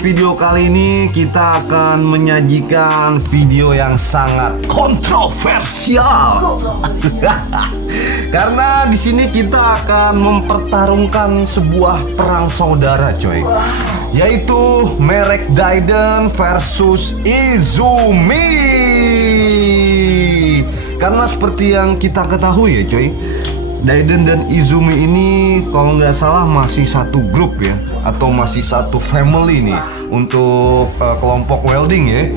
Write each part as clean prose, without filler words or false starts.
video kali ini kita akan menyajikan video yang sangat kontroversial. Karena di sini kita akan mempertarungkan sebuah perang saudara, coy. Yaitu merek Diden versus Izumi. Karena seperti yang kita ketahui ya, coy, Diden dan Izumi ini kalau nggak salah masih satu grup ya, atau masih satu family nih untuk kelompok welding ya.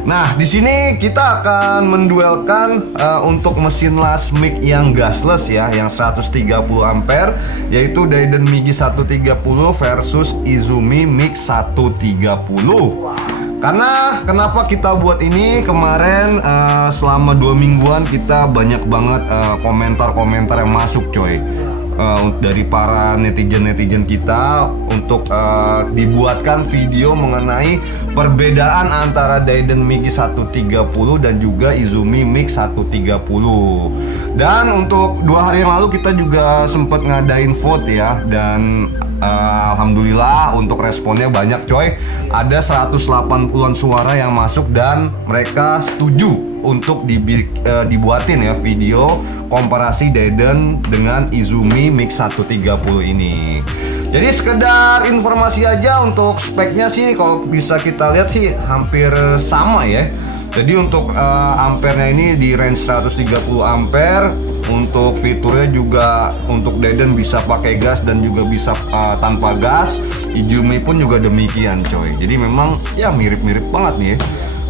Nah, di sini kita akan menduelkan untuk mesin las mic yang gasless ya, yang 130 ampere, yaitu Diden Migi 130 versus Izumi Mic 130. Karena kenapa kita buat ini kemarin, selama 2 mingguan kita banyak banget komentar-komentar yang masuk, coy, dari para netizen kita untuk dibuatkan video mengenai perbedaan antara Diden Migi 130 dan juga Izumi Mic 130. Dan untuk 2 hari yang lalu kita juga sempat ngadain vote ya, dan alhamdulillah untuk responnya banyak, coy. Ada 180-an suara yang masuk dan mereka setuju untuk dibuatin ya video komparasi Diden dengan Izumi Mic 130 ini. Jadi sekedar informasi aja, untuk speknya sih kalau bisa kita lihat sih hampir sama ya. Jadi untuk ampernya ini di range 130 ampere. Untuk fiturnya juga untuk Diden bisa pakai gas dan juga bisa tanpa gas. Izumi pun juga demikian, coy. Jadi memang ya mirip-mirip banget nih ya.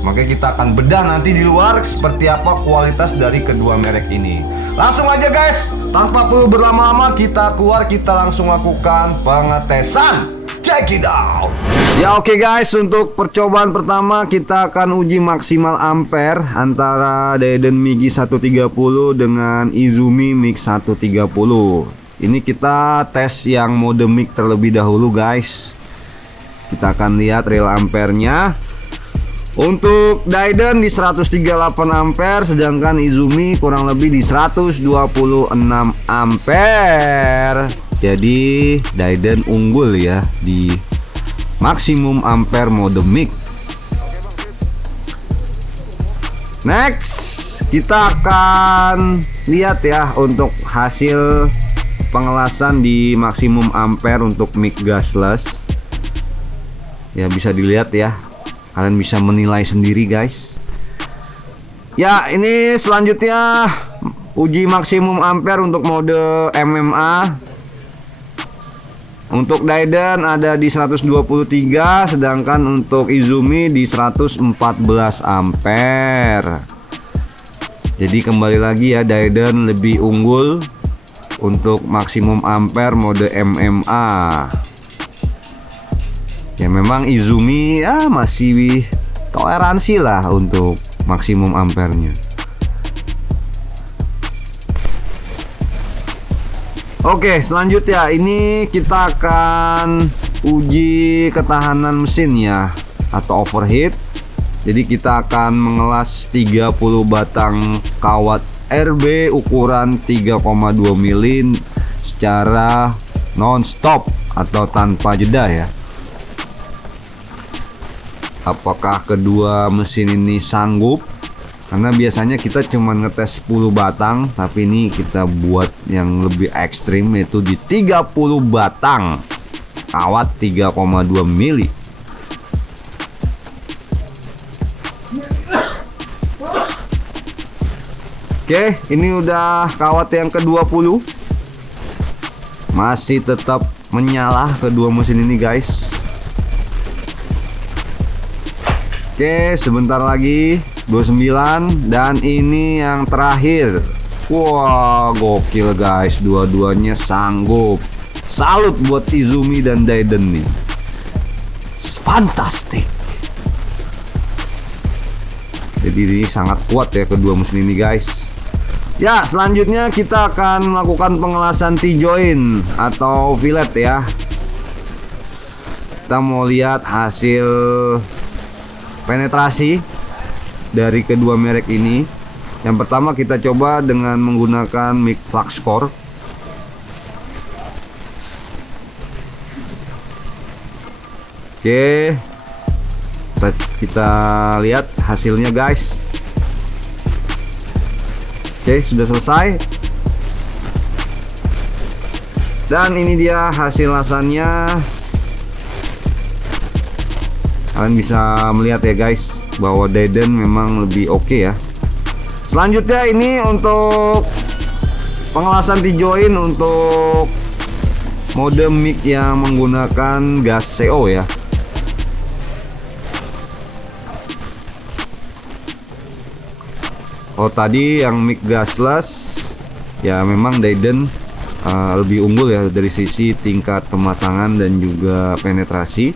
Makanya kita akan bedah nanti di luar seperti apa kualitas dari kedua merek ini. Langsung aja guys, tanpa perlu berlama-lama kita keluar, kita langsung lakukan pengetesan. Check it out. Ya oke guys, untuk percobaan pertama kita akan uji maksimal ampere antara Diden Migi 130 dengan Izumi Mic 130. Ini kita tes yang mode mic terlebih dahulu guys. Kita akan lihat real ampernya. Untuk Diden di 138 ampere, sedangkan Izumi kurang lebih di 126 ampere. Jadi Diden unggul ya di maksimum ampere mode mic. Next, kita akan lihat ya untuk hasil pengelasan di maksimum ampere untuk mic gasless. Ya bisa dilihat ya, kalian bisa menilai sendiri guys. Ya ini selanjutnya uji maksimum ampere untuk mode MMA. Untuk Diden ada di 123, sedangkan untuk Izumi di 114 ampere. Jadi kembali lagi ya, Diden lebih unggul untuk maksimum ampere mode MMA. Ya memang Izumi ya masih toleransi lah untuk maksimum ampernya. Oke, selanjutnya ini kita akan uji ketahanan mesin ya, atau overheat. Jadi kita akan mengelas 30 batang kawat RB ukuran 3,2 mili secara non-stop atau tanpa jeda ya. Apakah kedua mesin ini sanggup? Karena biasanya kita cuma ngetes 10 batang, tapi ini kita buat yang lebih ekstrim, yaitu di 30 batang kawat 3,2 mili. Oke, ini udah kawat yang ke-20. Masih tetap menyala kedua mesin ini guys. Oke, sebentar lagi 29, dan ini yang terakhir. Wah, gokil guys, dua-duanya sanggup. Salut buat Izumi dan Diden nih. Fantastic. Jadi ini sangat kuat ya kedua mesin ini guys. Ya, selanjutnya kita akan melakukan pengelasan T-joint atau fillet ya. Kita mau lihat hasil penetrasi dari kedua merek ini. Yang pertama kita coba dengan menggunakan mic flux core. Oke, kita lihat hasilnya guys. Oke, sudah selesai. Dan ini dia hasil lasannya. Kalian bisa melihat ya guys, bahwa Dayden memang lebih oke ya. Selanjutnya ini untuk pengelasan T-join untuk mode mic yang menggunakan gas CO ya. Oh, tadi yang mic gasless ya memang Dayden lebih unggul ya dari sisi tingkat kematangan dan juga penetrasi.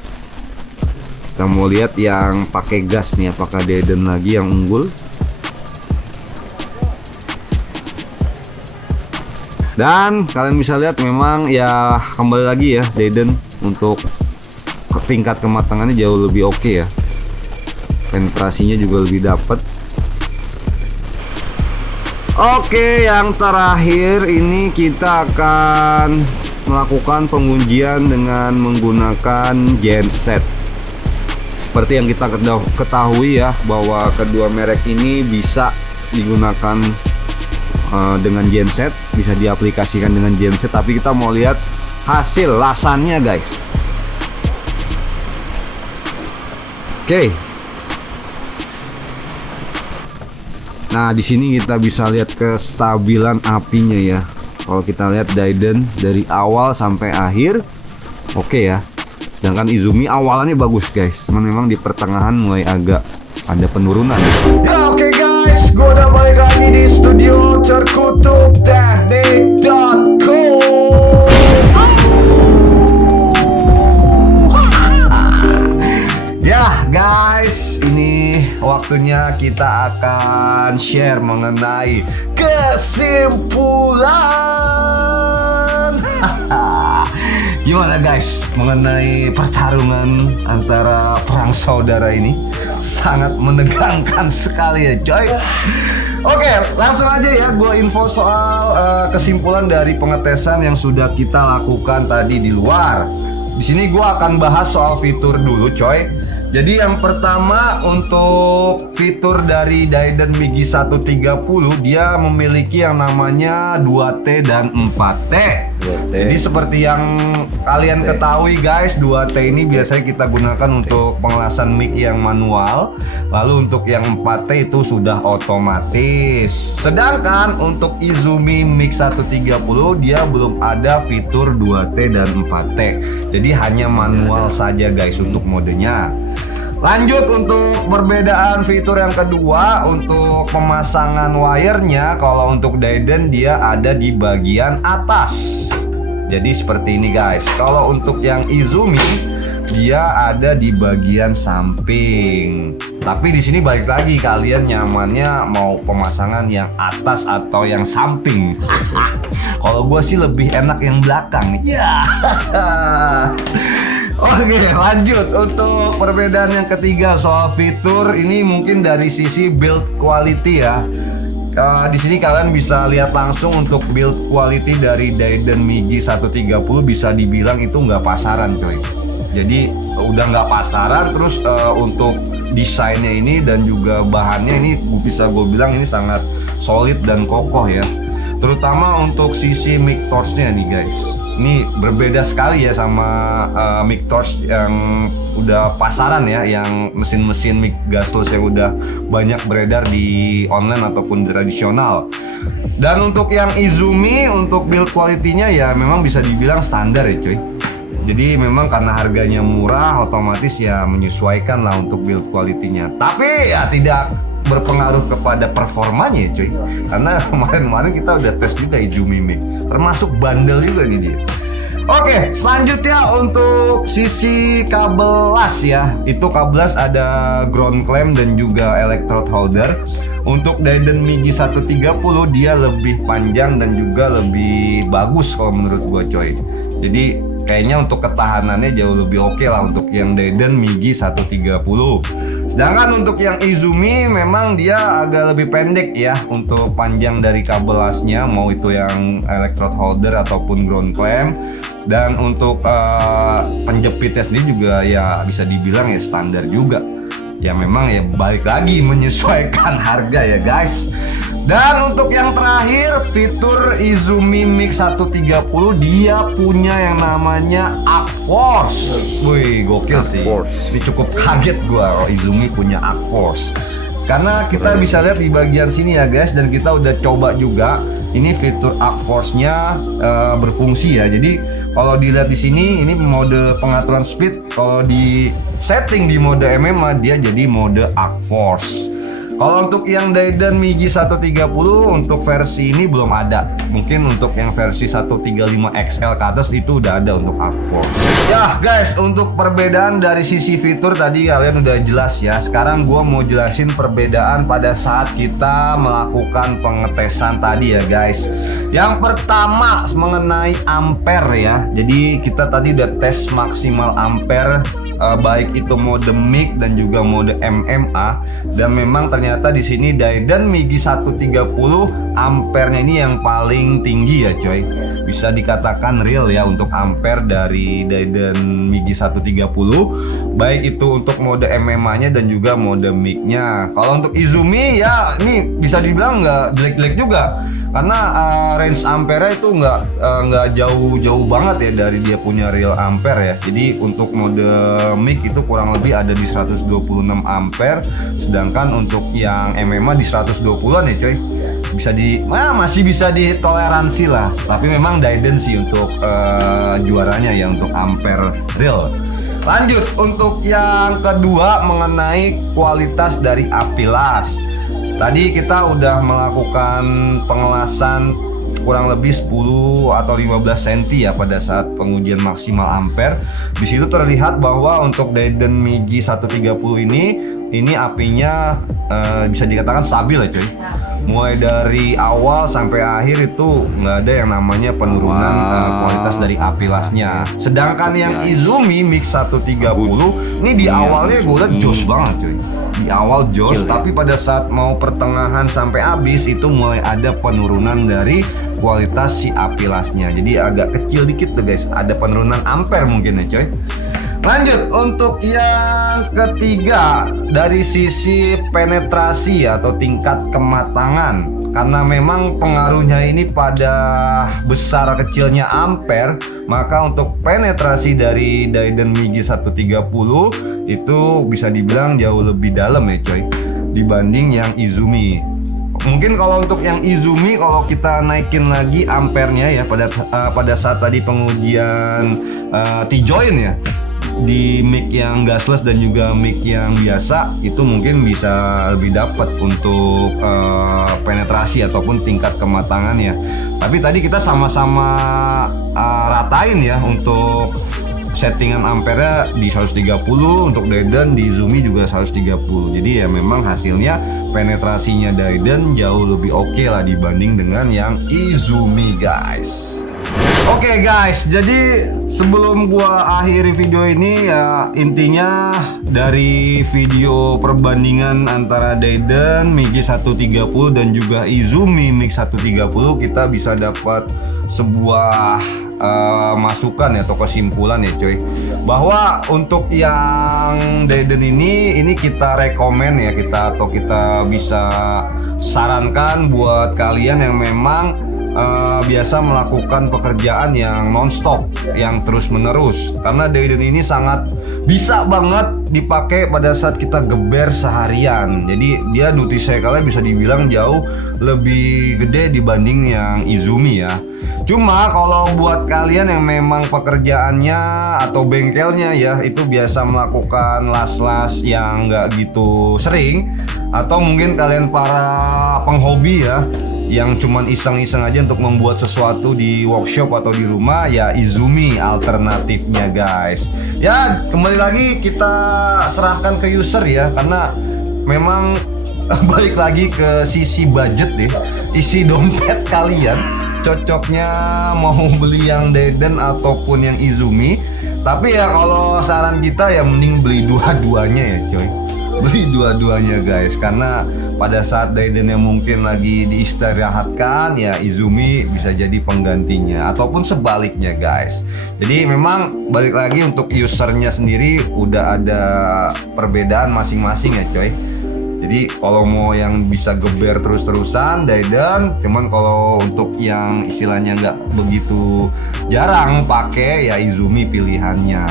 Kita mau lihat yang pakai gas nih, apakah Dayden lagi yang unggul. Dan kalian bisa lihat memang ya kembali lagi ya, Dayden untuk tingkat kematangannya jauh lebih oke ya. Penetrasinya juga lebih dapat. Oke, yang terakhir ini kita akan melakukan pengujian dengan menggunakan genset. Seperti yang kita ketahui ya, bahwa kedua merek ini bisa digunakan dengan genset, bisa diaplikasikan dengan genset. Tapi kita mau lihat hasil lasannya guys. Oke. Nah, di sini kita bisa lihat kestabilan apinya ya. Kalau kita lihat Dayden dari awal sampai akhir oke ya. Sedangkan Izumi awalannya bagus guys, cuman memang di pertengahan mulai agak ada penurunan. Ya oke guys, gue udah balik lagi di studio terkutuk teknik.com. Ya guys, ini waktunya kita akan share mengenai kesimpulan. Gimana guys mengenai pertarungan antara perang saudara ini? Sangat menegangkan sekali ya coy. Oke, langsung aja ya gue info soal kesimpulan dari pengetesan yang sudah kita lakukan tadi di luar. Di sini gue akan bahas soal fitur dulu coy. Jadi yang pertama untuk fitur dari Dayden Migi 130, dia memiliki yang namanya 2T dan 4T. Jadi seperti yang kalian ketahui guys, 2T ini biasanya kita gunakan untuk pengelasan mic yang manual. Lalu untuk yang 4T itu sudah otomatis. Sedangkan untuk Izumi Mic 130 dia belum ada fitur 2T dan 4T. Jadi hanya manual saja guys untuk modenya. Lanjut untuk perbedaan fitur yang kedua, untuk pemasangan wire-nya. Kalau untuk Dayden dia ada di bagian atas. Jadi seperti ini guys. Kalau untuk yang Izumi dia ada di bagian samping. Tapi di sini balik lagi, kalian nyamannya mau pemasangan yang atas atau yang samping. Kalau gue sih lebih enak yang belakang. Ya. Oke, lanjut untuk perbedaan yang ketiga soal fitur ini mungkin dari sisi build quality ya. Di sini kalian bisa lihat langsung untuk build quality dari Dayden Migi 130 bisa dibilang itu nggak pasaran coy. Jadi udah nggak pasaran, terus untuk desainnya ini dan juga bahannya ini bisa gue bilang ini sangat solid dan kokoh ya. Terutama untuk sisi mic torch-nya nih guys. Ini berbeda sekali ya sama mic torch yang udah pasaran ya, yang mesin-mesin mic gasless yang udah banyak beredar di online ataupun tradisional. Dan untuk yang Izumi untuk build quality-nya ya memang bisa dibilang standar ya cuy. Jadi memang karena harganya murah, otomatis ya menyesuaikan lah untuk build quality-nya. Tapi ya tidak berpengaruh kepada performanya cuy. Karena kemarin kita udah tes juga Izumi Mic, termasuk bandel juga nih dia. Oke, selanjutnya untuk sisi kabel las ya. Itu kabel las ada ground clamp dan juga electrode holder. Untuk Dayden Migi 130 dia lebih panjang dan juga lebih bagus kalau menurut gua coy. Jadi kayaknya untuk ketahanannya jauh lebih oke lah untuk yang Dayden Migi 130. Sedangkan untuk yang Izumi memang dia agak lebih pendek ya untuk panjang dari kabel lasnya, mau itu yang electrode holder ataupun ground clamp. Dan untuk penjepitnya sendiri juga ya bisa dibilang ya standar juga. ya memang ya balik lagi menyesuaikan harga ya guys. Dan untuk yang terakhir, fitur Izumi Mix 130, dia punya yang namanya Arc Force. Wih, gokil sih. Ini cukup kaget gua kalau Izumi punya Arc Force. Karena kita bisa lihat di bagian sini ya guys, dan kita udah coba juga. Ini fitur Arc Force-nya berfungsi ya. Jadi kalau dilihat di sini, ini mode pengaturan speed. Kalau di setting di mode MMA, dia jadi mode Arc Force. Kalau untuk yang Daidan Migi 130 untuk versi ini belum ada. Mungkin untuk yang versi 135 XL ke atas itu udah ada untuk Arc Force. Ya guys, untuk perbedaan dari sisi fitur tadi kalian udah jelas ya. Sekarang gua mau jelasin perbedaan pada saat kita melakukan pengetesan tadi ya guys. Yang pertama mengenai ampere ya. Jadi kita tadi udah tes maksimal ampere, baik itu mode mic dan juga mode MMA, dan memang ternyata di sini Daidan Migi 130 ampernya ini yang paling tinggi ya coy. Bisa dikatakan real ya untuk ampere dari Daidan Migi 130, baik itu untuk mode MMA-nya dan juga mode mic-nya. Kalau untuk Izumi ya ini bisa dibilang nggak jelek-jelek juga, karena range ampere itu nggak jauh-jauh banget ya dari dia punya real ampere ya. Jadi untuk mode mic itu kurang lebih ada di 126 ampere, sedangkan untuk yang MMA di 120-an ya coy. Masih bisa ditoleransi lah. Tapi memang Daidan sih untuk juaranya ya untuk ampere real. Lanjut untuk yang kedua mengenai kualitas dari api las. Tadi kita udah melakukan pengelasan kurang lebih 10 atau 15 cm ya pada saat pengujian maksimal ampere. Di situ terlihat bahwa untuk Daidan Migi 130 ini apinya bisa dikatakan stabil ya coy. Mulai dari awal sampai akhir itu nggak ada yang namanya penurunan kualitas dari api lasnya. Sedangkan yang Izumi Mix 130 ini di awalnya gue liat jos banget coy. Di awal jos, tapi pada saat mau pertengahan sampai habis itu mulai ada penurunan dari kualitas si api lasnya. Jadi agak kecil dikit tuh guys, ada penurunan ampere mungkin ya coy. Lanjut untuk yang ketiga dari sisi penetrasi atau tingkat kematangan. Karena memang pengaruhnya ini pada besar kecilnya ampere, maka untuk penetrasi dari Daidan Migi 130 itu bisa dibilang jauh lebih dalam ya coy dibanding yang Izumi. Mungkin kalau untuk yang Izumi, kalau kita naikin lagi ampernya ya pada saat tadi pengujian T-joint ya, di mic yang gasless dan juga mic yang biasa itu mungkin bisa lebih dapat untuk penetrasi ataupun tingkat kematangannya. Tapi tadi kita sama-sama ratain ya untuk settingan ampere di 130, untuk Daidan di Izumi juga 130. Jadi ya memang hasilnya penetrasinya Daidan jauh lebih oke lah dibanding dengan yang Izumi guys. Oke guys, jadi sebelum gua akhiri video ini ya intinya dari video perbandingan antara Daidan Migi 130 dan juga Izumi Mix 130 kita bisa dapat sebuah masukan ya atau kesimpulan ya coy, bahwa untuk yang Daidan ini kita rekomen ya, kita bisa sarankan buat kalian yang memang biasa melakukan pekerjaan yang non-stop, yang terus-menerus. Karena Daidan ini sangat bisa banget dipakai pada saat kita geber seharian. Jadi dia duty cycle-nya bisa dibilang jauh lebih gede dibanding yang Izumi ya. Cuma kalau buat kalian yang memang pekerjaannya atau bengkelnya ya itu biasa melakukan las-las yang nggak gitu sering, atau mungkin kalian para penghobi ya yang cuman iseng-iseng aja untuk membuat sesuatu di workshop atau di rumah, ya Izumi alternatifnya guys. Ya kembali lagi kita serahkan ke user ya, karena memang balik lagi ke sisi budget deh, isi dompet kalian cocoknya mau beli yang Daidan ataupun yang Izumi. Tapi ya kalau saran kita ya mending beli dua-duanya ya coy. beli dua-duanya guys, karena pada saat Daidennya mungkin lagi diistirahatkan ya Izumi bisa jadi penggantinya ataupun sebaliknya guys. Jadi memang balik lagi untuk usernya sendiri udah ada perbedaan masing-masing ya coy. Jadi kalau mau yang bisa geber terus-terusan Daiden, cuman kalau untuk yang istilahnya nggak begitu jarang pakai ya Izumi pilihannya.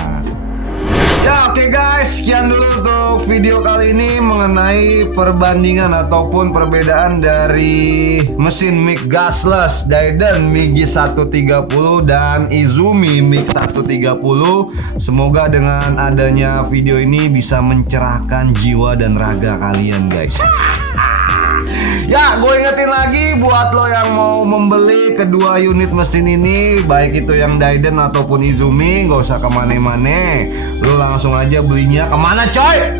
Ya oke guys, sekian dulu untuk video kali ini mengenai perbandingan ataupun perbedaan dari mesin mic gasless Daiden Migi 130 dan Izumi Mic 130. Semoga dengan adanya video ini bisa mencerahkan jiwa dan raga kalian guys. Ya, gue ingetin lagi buat lo yang mau membeli kedua unit mesin ini, baik itu yang Daiden ataupun Izumi, gak usah kemana-mana. Lo langsung aja belinya kemana coy?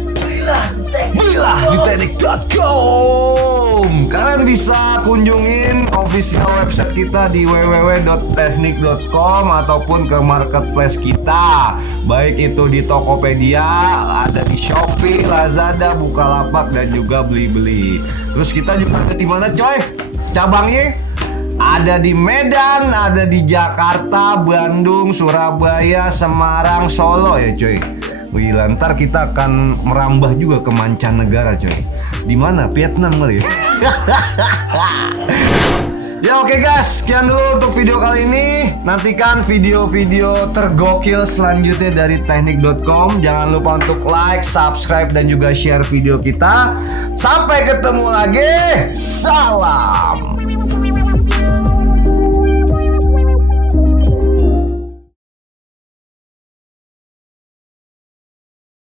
Belilah di teknik.com. Kalian bisa kunjungin official website kita di www.teknik.com ataupun ke marketplace kita, baik itu di Tokopedia, ada di Shopee, Lazada, Bukalapak, dan juga Blibli. Terus kita juga ada di mana coy? Cabangnya ada di Medan, ada di Jakarta, Bandung, Surabaya, Semarang, Solo ya coy. Wih, ntar kita akan merambah juga ke mancanegara coy. Di mana? Vietnam kali ya. Ya oke guys, sekian dulu untuk video kali ini. Nantikan video-video tergokil selanjutnya dari teknik.com. Jangan lupa untuk like, subscribe, dan juga share video kita. Sampai ketemu lagi. Salam.